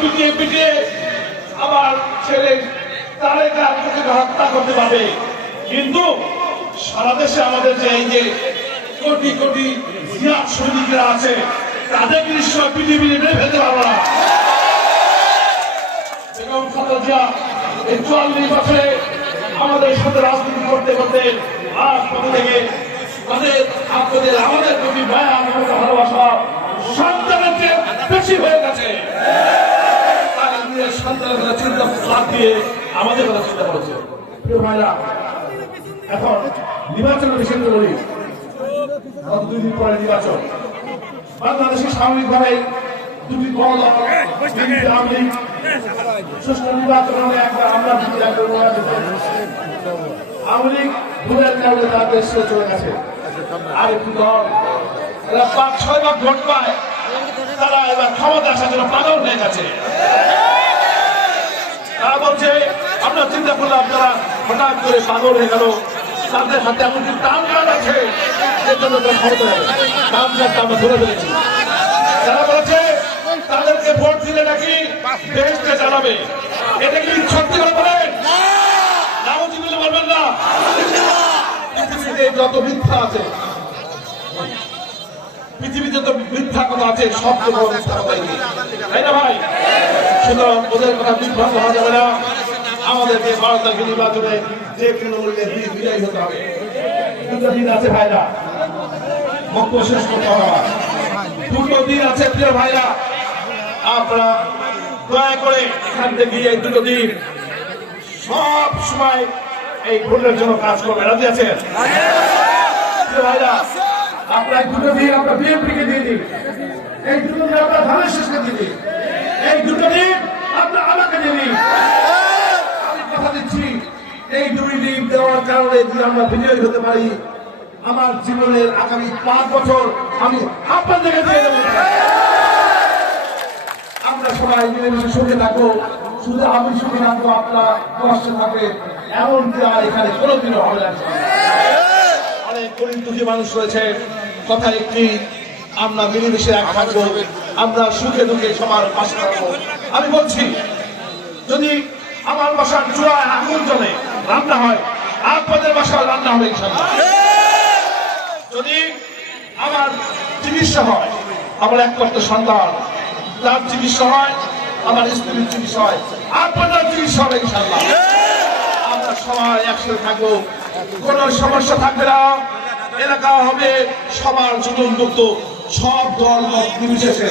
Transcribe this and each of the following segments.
পিটিয়ে পিটিয়ে আমার ছেলে তারেকার হত্যা করতে পারবে, কিন্তু সারা দেশে আমাদের যে এই যে কোটি কোটি জিয়া সৈনিকরা আছে তাদেরকে নিশ্চয় পৃথিবী মেরে ফেলতে পারবো না। এবং খালেদা জিয়া এই ৪৪ বছরে আমাদের সাথে রাজনীতি করতে করতে আজ পথে থেকে আমাদের প্রতি মায়া মমতা ভালোবাসা সন্তানের চেয়ে বেশি হয়ে গেছে। সন্তানের কথা চিন্তা বাদ দিয়ে আমাদের কথা চিন্তা করেছে। প্রিয় ভাইরা, এখন নির্বাচনের বিষয় বলি। ২ দিন পরে নির্বাচন, বাংলাদেশে স্বাভাবিকভাবে দুটি বড় দল আওয়ামী লীগ সুষ্ঠু নির্বাচন হলে একবার আমরা আওয়ামী লীগ ভোটের কারণে তার দেশ চলে গেছে। আর একটি দল এরা ৫-৬ বার ভোট পায়, তারা এবার ক্ষমতা আসার জন্য পাগল হয়ে গেছে। তারা বলছে আমরা চিন্তা করলাম তারা হঠাৎ করে পাগল হয়ে গেল, তাদের হাতে এমনকি টান কার্ড আছে, এর জন্য তারা ক্ষমতা যাবে। টান কার্ডটা আমরা ধরে ফেলেছি। তারা বলেছে তাদেরকে ভোট দিলে নাকি দেশকে জানাবে। এটা কি সত্যি কথা বলেন? নাউজুবিল্লাহ বলবেন না? পৃথিবীতে যত মিথ্যা আছে, পৃথিবীতে যত মিথ্যা কথা আছে সবচেয়ে বড় মিথ্যা কথাই, তাই না ভাই? সুতরাং ওদের কথা বিভ্রান্ত হওয়া যাবে না। আমাদেরকে ১২ তারিখে নির্বাচনে যে কোনো মূল্যে বিজয়ী হতে হবে। 2 দিন আছে ভাইরা, বক্তব্য শেষ করতে হবে। 2 দিন আছে প্রিয় ভাইরা, আপনারা দয়া করে এখান থেকে এই 2 দিন সব সময় এই ভোটের জন্য কাজ করবে। রাজি আছেন প্রিয় ভাইরা? আপনারা 2 দিন আপনার বিএনপিকে দিয়ে দিন, এই 2 দিন আপনার ধানের শেষকে দিয়ে দিন, এই 2 দিন আপনার আমাকে দিয়ে দিন। আমি কথা দিচ্ছি, এই 2 দিন দেওয়ার কারণে যদি আমরা বিজয়ী হতে পারি, আমার জীবনের আগামী 5 বছর আমি আপনাদেরকে দিয়ে দেবো। আমরা সবাই মিলেমিশে সুখে থাকবো, শুধু আমি সুখে থাকবো, আপনারা কষ্টে থাকবে, এমনকি আর এখানে কোনোদিনও হবে না। অনেক গরিব দুঃখী মানুষ রয়েছে, কথা একটি, আমরা মিলেমিশে এক থাকবো, আমরা সুখে দুঃখে সবার পাশে থাকবো। আমি বলছি, যদি আমার বাসার চূড়ায় আগুন জ্বলে রান্না হয়, আপনাদের বাসায় রান্না হবে ইনশাআল্লাহ। যদি আমার চিকিৎসা হয়, আমার একমাত্র সন্তান তার চিকিৎসা হয়, আমার স্ত্রীর চিকিৎসা হয়, আপনাদের চিকিৎসা হবে ইনশাআল্লাহ। আমরা সবাই একসাথে থাকবো, কোন সমস্যা থাকবে না। এলাকা হবে সবার জুলুমমুক্ত, সব দল নির্বিশেষে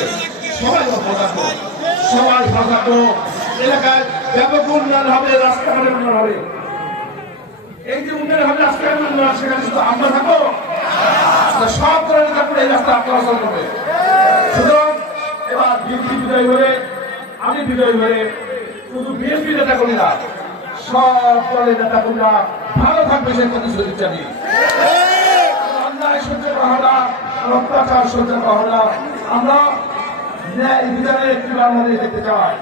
সবাই ভালো থাকবো, সবাই ভালো থাকবো। এলাকায় ব্যাপক উন্নয়ন হবে, রাস্তাঘাটের উন্নয়ন হবে। এই যে উন্নয়ন হবে, রাস্তাঘাটের উন্নয়ন, সেখানে শুধু আমরা থাকবো, সব ধরনের থাকবে, এই রাস্তা আপনারা চলবে। সুতরাং এবার বিএনপি বিজয়ী হয়ে, আমি বিজয়ী হয়ে, শুধু বিএনপি নেতা করি না, সব দলের নেতা কর্মীরা ভালো থাকবে, সে প্রতিশ্রুতি জানি। অন্যায় সহ্য করা হবে না, অত্যাচার সহ্য করা হবে না। আমরা ন্যায় বিচারের একটি বাংলাদেশ দেখতে চাই,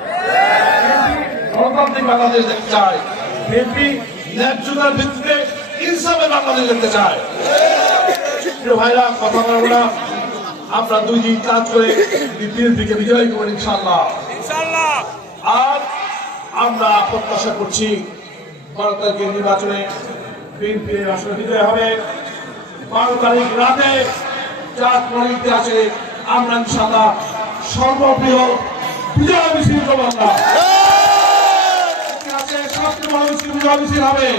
গণতান্ত্রিক বাংলাদেশ দেখতে চাই, বিএনপি ন্যায্যতার ভিত্তিতে ইনসাফের বাংলাদেশ দেখতে চাই। ভাইরা, কথা বলবো না, আমরা 2 দিন কাজ করে বিএনপিকে বিজয়ী করবো ইনশাআল্লাহ। আর আমরা প্রত্যাশা করছি 12 তারিখের নির্বাচনে বিএনপির আসলে বিজয় হবে। 12 তারিখ রাতে চাঁদপুর ইতিহাসে আমরা ইনশাআল্লাহ সর্ববৃহৎ বিজয় মিছিল করবো। আমরা ইতিহাসে সবচেয়ে বড় মিছিল বিজয় মিছিল হবে।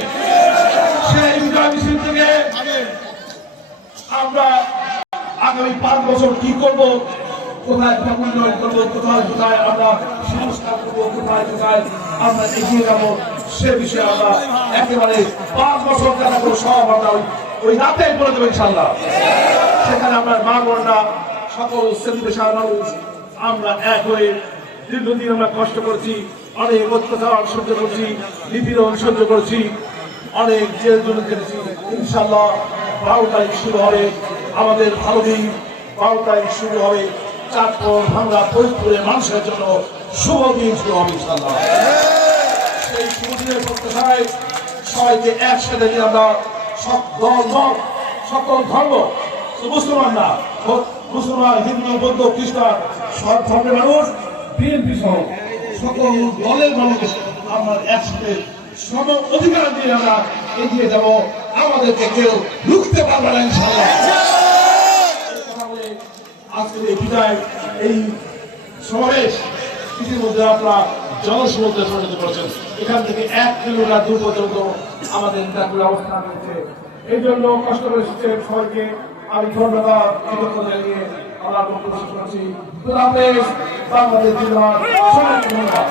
সেই বিজয় মিছিল থেকে আমরা আগামী 5 বছর কি করবো, কোথায় উন্নয়ন করবো, কোথায় কোথায় আমরা সংস্কার করবো, কোথায় কোথায় আমরা এগিয়ে যাবো, সে বিষয়ে আমরা একেবারে 5 বছর দেখা করবো, সব আমরা ওই রাতেই বলে দেবো ইনশাআল্লাহ। সেখানে আমরা মা বোনরা, সকল শ্রেণী পেশার মানুষ আমরা এক হয়ে দীর্ঘদিন আমরা কষ্ট করেছি, অনেক অত্যাচার সহ্য করছি, নিপীড়ন সহ্য করেছি, অনেক জেল জুলুম কেটেছি। ইনশাআল্লাহ 12 তারিখ শুরু হবে আমাদের ভালো দিন। 12 তারিখ শুরু হবে চাঁদপুর, ভাঙ্গা, ফরিদপুরের মানুষের জন্য শুভ দিন শুরু হবে ইনশাআল্লাহ। সেই শুভ দিনের প্রত্যাশায় সবাইকে একসাথে নিয়ে আমরা সকল ধর্ম, মুসলমান না, মুসলমান, হিন্দু, বৌদ্ধ, খ্রিস্টান, সব ধর্মের মানুষ, বিএনপি সহ সকল দলের মানুষ আমরা একসাথে সম অধিকার দিয়ে আমরা এগিয়ে যাব, আমাদেরকে কেউ রুখতে পারবে না ইনশাআল্লাহ। আজকের এই বিদায়, এই সমাবেশ ইতিমধ্যে আপনারা জনসমুদ্রে পরিণত করেছেন। এখান থেকে 1 কিলোমিটার দূর পর্যন্ত আমাদের নেতাগুলো অবস্থান নিয়েছে। এই জন্য কষ্ট করে এসেছেন সবাইকে আমি ধন্যবাদ কৃতজ্ঞতা জানিয়ে আমার বক্তব্য শেষ করছি। বাংলাদেশ জিন্দাবাদ, সবাইকে ধন্যবাদ।